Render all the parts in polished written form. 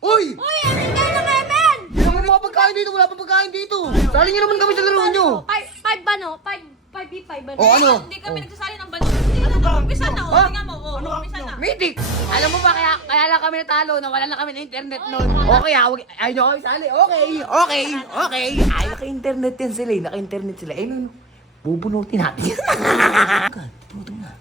Uy! Uy, amin kayo ng Emen! Hindi naman mga pagkain dito, wala pang pagkain dito. Sali niyo naman kami sa laro nyo. 5 ba no? 5v5 ba no? O ano? Hindi kami nagsasali ng balo. Hindi na, umpisa na. Ha? Tingnan mo, umpisa na. Mythic! Alam mo ba kaya lang kami natalo, nawala na kami ng internet noon. Okay ha, ayaw nyo kami sali. Okay. Ay, naka-internet yan sila eh, naka-internet sila. Eh, no, bubunutin natin. Bunutin na.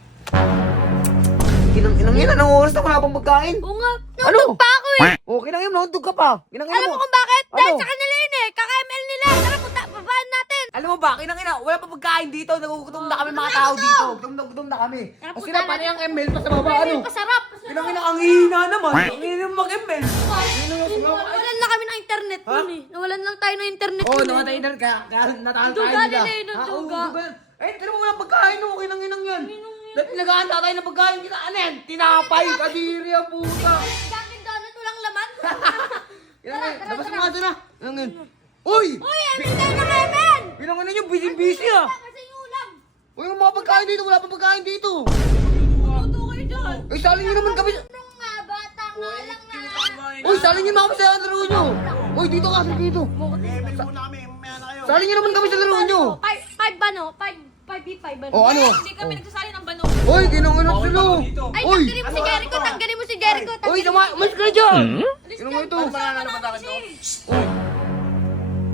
Inang yan, anong oras na wala pang pagkain? Oo nga, Ano? nandun pa ako eh! O, kinangin mo, nandun ka pa. Alam mo kung bakit? Dahil Ano? sa kanila yun eh! Kaka-ML nila! Tara, babaan natin! Alam mo ba, kinangina, wala pa pagkain dito, nagugutom na kami mga tao dito. Gutom na kami. Kasi na, paano yung ML pa sa baba, ano? Pasarap! Kinangina, ang hihina naman. Ang hihina mag-ML. Nawalan lang kami ng internet Ha? nun eh. Nawalan lang tayo ng internet Oo, nun namatay na rin, kaya natalo tayo Nagduga nila. nila eh, nagduga. Ha, oo, eh, tira mo walang pagkain, no? Kinanginang yan. Dahil nag-aanda tayo ng pagkain, kita, ano yan? Tinapay, kadiri, ang puta. Dunkin Donut, walang laman! Kinangin, labas mo nga doon na. Kinangin. Uy! Uy, amin kayo ng Emen! Kinangin nyo, busy ah. Kasi yung ulam! Uy, yung mga pagkain dito, wala pang pagkain dito. Puto kayo dyan. Uy, sali nyo naman kami. Nung nga, bata nga lang na... Uy, sali nyo naman kami sa laro nyo. Uy, dito ka, dito. Sali nyo naman kami sa laro nyo. 5 ba no? 5v5 ba no? O, ano? Hindi kami nagsasali ng balo. Uy, kinangin sila. Ay, Uy! tanggalin mo si Jericho! Tanggalin mo si Jericho! Uy, mas ka na dyan. Alis Sino ka, mo ito? kasama namin kasi.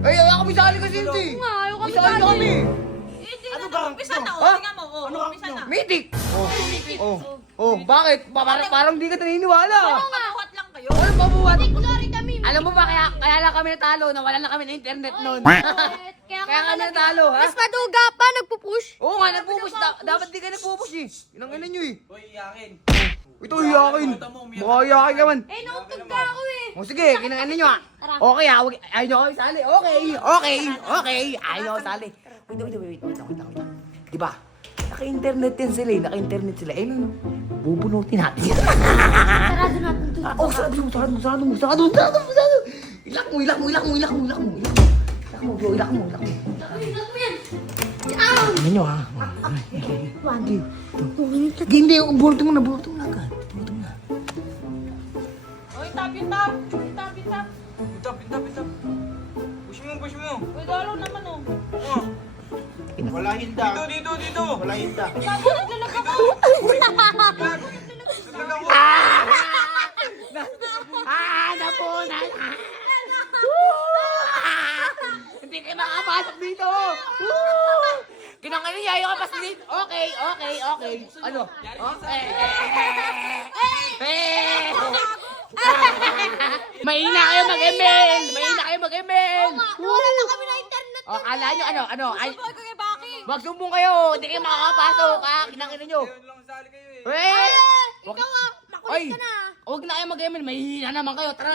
Ay, ayaw kami sali kasi ito eh. Oo nga, ayaw kami Uy, sali sali. kami. Hindi na, umpisa na. Ha? Tingnan mo, umpisa na. Mythic. Bakit? Parang di ka naniniwala. Pabuhat lang kayo. Ano pabuhat? Sorry kami! Alam mo ba kaya lang kami natalo, nawala na kami ng internet noon. Kaya Kaya kami natalo, ha? Mas maduga pa, nagpupush! Oo nga, nagpupush. Dapat di ka nagpupush eh. Inang nyo eh. Hoy, iyakin. Ito, iyakin. Mukha iyakin ka man. Eh, nautog ka ako eh! O sige, kinangin nyo ah. Okay ha, ayaw nyo kami sali. Okay. Ayaw nyo kami sali. Wait. Diba? Naka-internet yan sila eh, naka-internet sila. Eh, no, bubunutin natin. Sarado natin to. Sarado. Ilak mo. Ano nyo ha? Hindi, bulto mo na agad. Oy, tap. Pitap. Push mo. Uy, galo naman oh. Oh. Wala hinda. Dito. Wala hinda. Gago, naglalag ako. Napunan! Hindi kayo makapasok dito! Kinangin niya, ayaw ka pasok dito. Okay. Ano? Okay. Mahina kayo mag-ML! Wala na kami na internet! O, kala nyo, ano? Ay, Boy, kay Baki. magsumbong kayo! Hindi kayo makakapasok, ha? Kinangin nyo! Lang sali kayo Ikaw eh. Ikaw ah! Makulit ka na! Huwag na kayo mag-ML, mahihina naman kayo. Tara.